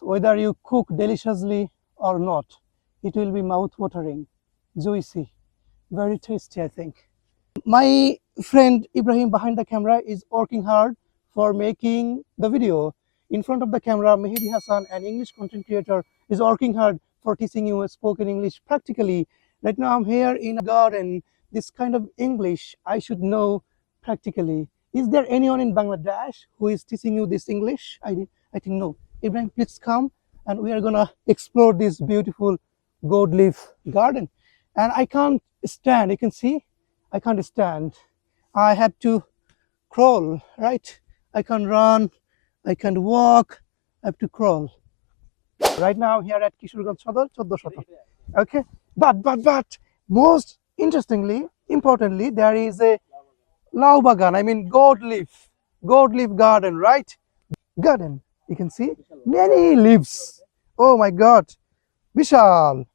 Whether you cook deliciously or not, it will be mouth-watering, juicy, very tasty, I think. My friend Ibrahim behind the camera is working hard for making the video. In front of the camera, Mehedi Hasan, an English content creator, is working hard for teaching you spoken English practically. Right now I'm here in a garden. This kind of English I should know practically. Is there anyone in Bangladesh who is teaching you this English? I think no. Ibrahim, please come and we are gonna explore this beautiful gold leaf garden. And I can't stand, you can see, I can't stand. I have to crawl, right? I can't run, I can't walk, I have to crawl. Right now here at Kishorganj Sadar, 1400. Okay, but most interestingly, importantly, there is a Lau Bagan, I mean gold leaf garden, right? Garden, you can see many leaves. Oh my God, Vishal,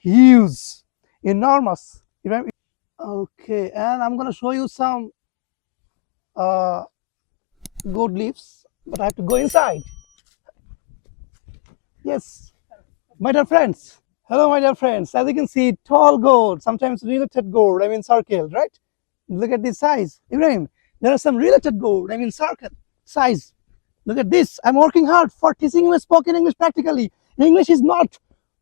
huge, enormous. Okay, and I'm gonna show you some gold leaves, but I have to go inside. Yes, my dear friends. Hello, my dear friends. As you can see, tall gold, sometimes related gold, I mean circled, right? Look at this size. Ibrahim, there are some related gold, I mean circle size. Look at this. I'm working hard for teaching you spoken English practically. English is not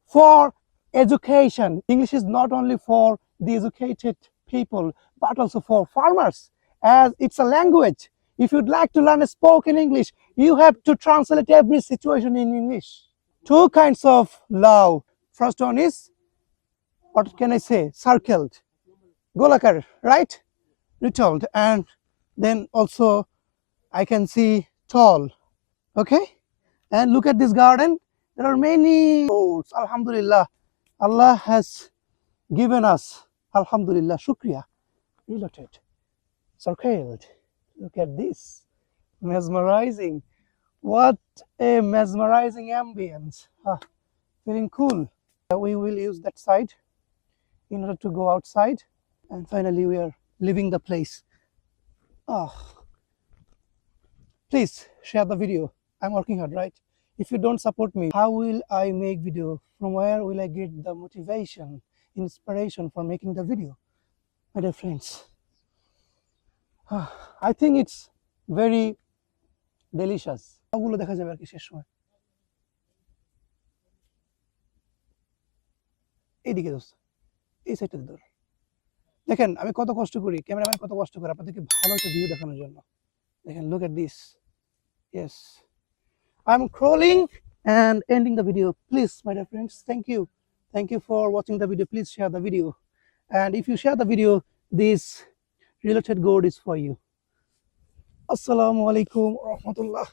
for education. English is not only for the educated people, but also for farmers, as it's a language. If you'd like to learn spoken English, you have to translate every situation in English. Two kinds of love. First one is, what can I say, circled, golakar, right? Retold. And then also I can see tall. Okay, and look at this garden. There are many goats. Alhamdulillah, Allah has given us, Alhamdulillah, shukriya, related, circled. Look at this, mesmerizing. What a mesmerizing ambience. Feeling cool. We will use that side in order to go outside, and finally we are leaving the place. Please share the video. I'm working hard, right? If you don't support me, how will I make video? From where will I get the motivation, inspiration for making the video? My dear friends, I think it's very delicious. ওগুলো দেখা যাবে আর কি শেষ সময়। এইদিকে দোস্ত, এই সাইডটা ধর। দেখেন আমি কত কষ্ট করি, ক্যামেরাম্যান কত কষ্ট করে আপনাদেরকে ভালো একটা ভিউ দেখানোর জন্য। দেখেন, look at this. Yes, I'm crawling and ending the video. Please, my dear friends, thank you for watching the video. Please share the video, and if you share the video, this related gold is for you. Assalamu alaikum rahmatullah.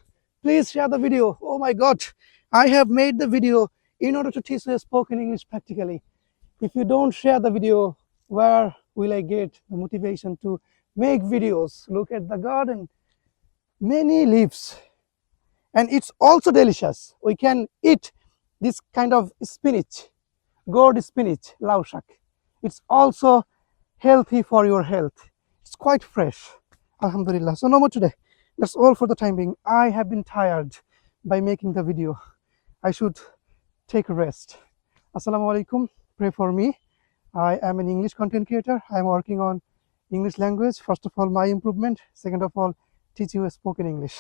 Please share the video. Oh my God, I have made the video in order to teach you spoken English practically. If you don't share the video, where will I get the motivation to make videos? Look at the garden, many leaves. And it's also delicious. We can eat this kind of spinach, gourd spinach, lau shak. It's also healthy for your health. It's quite fresh, alhamdulillah. So no more today. That's all for the time being. I have been tired by making the video. I should take a rest. Assalamu alaikum. Pray for me. I am an English content creator. I'm working on English language. First of all, my improvement. Second of all, teach you spoken English.